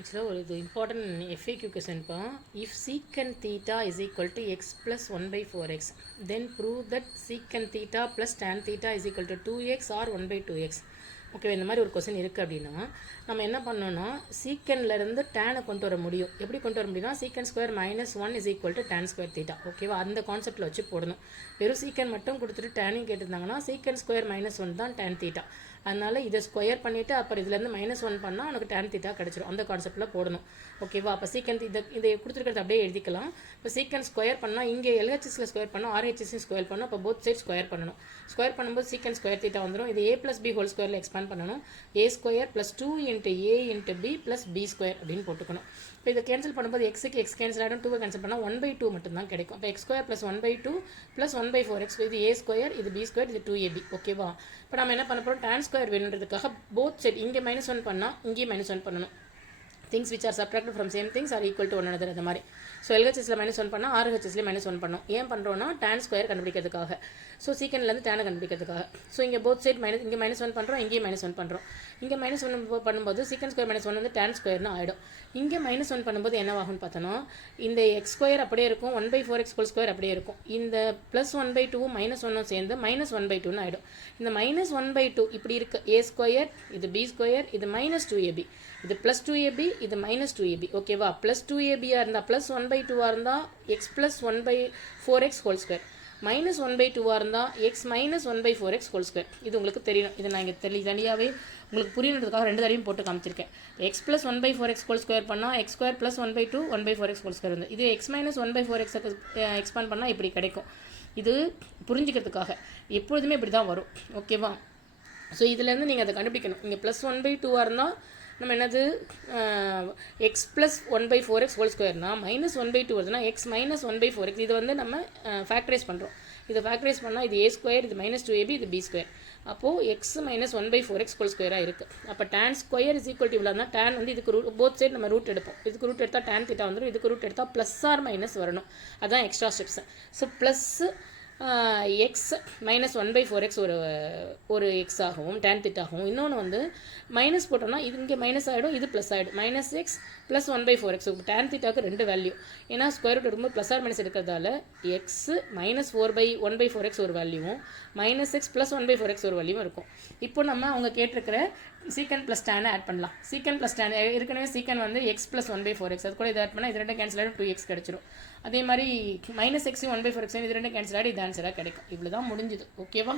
ஆக்சுவலாக ஒரு இது இம்பார்ட்டன்ட் FAQ கொஸ்டின்ப்பா. If secant theta is equal to x plus 1/4x then prove that secant theta plus tan theta is equal to 2x or 1/2x. Okay, இந்த மாதிரி ஒரு question இருக்குது அப்படின்னா நம்ம என்ன பண்ணோன்னா சீக்கன்லேருந்து டேனை கொண்டு வர முடியும். எப்படி கொண்டு வர முடியும்னா secant square -1 is equal to tan square theta. ஓகேவா, அந்த கான்செப்ட்டில் வச்சு போடணும். வெறும் சீக்கன் மட்டும் கொடுத்துட்டு டேனையும் கேட்டிருந்தாங்கன்னா சீக்கன் ஸ்கொயர் -1 தான் டேன் தீட்டா. அதனால் இதை ஸ்கொயர் பண்ணிவிட்டு அப்புறம் இதுலேருந்து -1 பண்ணால் உனக்கு டேன் தீட்டா கிடச்சிரும். அந்த கான்செப்ட்டில் போடணும். ஓகேவா, அப்போ சீக்கன் இதை கொடுத்துருக்கிறது அப்படியே எழுதிக்கலாம். இப்போ சீக்கன் ஸ்கொயர் பண்ணால் இங்கே LHSல ஸ்கொயர் பண்ணோம், RHSலையும் ஸ்கொயர் பண்ணணும். அப்போ போத் சைட் ஸ்கொயர் பண்ணணும். ஸ்கொயர் பண்ணும்போது சீக்கன் ஸ்கொயர் தீட்டா வந்துடும். இது a + b ஹோல் ஸ்கொயரில் எக்ஸ்பேண்ட் பண்ணணும். a square + 2 × a × b + b square அப்படின்னு போட்டுக்கணும். இப்போ இதை கேன்சல் பண்ணும்போது எக்ஸுக்கு எக்ஸ் கேன்சல் ஆகிடும், 2 கேன்சல் பண்ணால் 1/2 மட்டும் தான் கிடைக்கும். இப்போ x ஸ்கொயர் + 1/2 + 1/4x. இது a ஸ்கொயர், இது b ஸ்கொயர், இது 2ab. ஓகேவா, இப்போ நம்ம என்ன பண்ண போகிறோம், tan ஸ்கொயர் வேணுன்றதுக்காக போத் சைட் இங்கே -1 பண்ணால் இங்கேயும் -1 பண்ணணும். Things which are subtracted from same things are equal to one another அந்த மாதிரி. ஸோ LHSல -1 பண்ணால் RHSல -1 பண்ணோம். ஏன் பண்ணுறோன்னா tan ஸ்கொயர் கண்டுபிடிக்கிறதுக்காக. ஸோ சீக்கன்லேருந்து டேனை கண்டுபிடிக்கிறதுக்காக. ஸோ இங்கே போத் சைட் இங்கே -1 பண்ணுறோம், இங்கேயும் -1 பண்ணுறோம். இங்கே -1 பண்ணும்போது சீக்கன் ஸ்கொயர் -1 வந்து tan ஸ்கொயர்னு ஆகிடும். இங்கே -1 பண்ணும்போது என்னவாகும்னு பார்த்தோன்னா இந்த எக்ஸ் ஸ்கொயர் அப்படியே இருக்கும், 1/4x ஹோல் ஸ்கொயர் அப்படியே இருக்கும். இந்த +1/2 -1 சேர்ந்து -1/2ன்னு ஆகிடும். இந்த -1/2 இப்படி இருக்குது. a ஸ்கொயர், இது b ஸ்கொயர், இது -2ab, இது +2ab, இது -2ab. ஓகேவா, +2ab இருந்தால் +1/2 இருந்தால் x + 1/4x ஹோல் ஸ்கொயர், -1/2 இருந்தால் x -1/4x ஹோல் ஸ்கொயர். இது உங்களுக்கு தெரியணும். இது நான் இங்கே தனியாகவே உங்களுக்கு புரியணுன்றதுக்காக 2 தடவையும் போட்டு காமிச்சிருக்கேன். x + 1/4x ஹோல் ஸ்கொயர் பண்ணால் x square + 1/2 1/4x whole square வந்து இது x - 1/4x எக்ஸ்பேண்ட் பண்ணால் இப்படி கிடைக்கும். இது புரிஞ்சுக்கிறதுக்காக எப்பொழுதுமே இப்படி தான் வரும். ஓகேவா, ஸோ இதுலேருந்து நீங்கள் அதை கண்டுபிடிக்கணும். இங்கே +1/2 இருந்தால் நம்ம என்னது x + 1/4x ஹோல் ஸ்கொயர்னா -1/2 வருதுன்னா x - 1/4x. இது வந்து நம்ம ஃபேக்டரைஸ் பண்ணுறோம். இதை ஃபேக்டரைஸ் பண்ணால் இது a ஸ்கொயர், இது -2ab, இது b ஸ்கொயர். அப்போது x - 1/4x ஹோல் ஸ்கொயராக இருக்குது. அப்போ tan square is equal to இவ்வளோனா tan வந்து இதுக்கு போத் சைடு நம்ம ரூட் எடுப்போம். இதுக்கு ரூட் எடுத்தால் tan தீட்டா வந்துடும், இதுக்கு ரூட் எடுத்தால் + வரணும். அதுதான் extra steps. So plus x -1/4x ஒரு x ஆகவும் tan தீட்டாகவும், இன்னொன்று வந்து மைனஸ் போட்டோம்னா இது இங்கே மைனஸ் ஆகிடும், இது ப்ளஸ் ஆகிடும். -x + 1/4x. tan தீட்டாவுக்கு 2 value. ஏன்னா ஸ்கொயர் ரூட் எடுக்கும்போது +or- இருக்கிறதால x -1/4x ஒரு வேல்யூவும் -x + 1/4x ஒரு வேல்யூவும் இருக்கும். இப்போ நம்ம அவங்க கேட்டிருக்கிற சீக்கன் ப்ளஸ் டேனை ஆட் பண்ணலாம். சீக்கன் ப்ளஸ் டேன் ஏற்கனவே சீக்கன் வந்து x + 1/4x, அது கூட இதை ஆட் பண்ணால் இது 2 கேன்சல் ஆகிடும், 2x கிடச்சிரும். அதே மாதிரி -x 1/4x இது 2 கேன்சல் ஆகிடும், இது ஆன்சராக கிடைக்கும். இவ்வளோ தான் முடிஞ்சுது. ஓகேவா.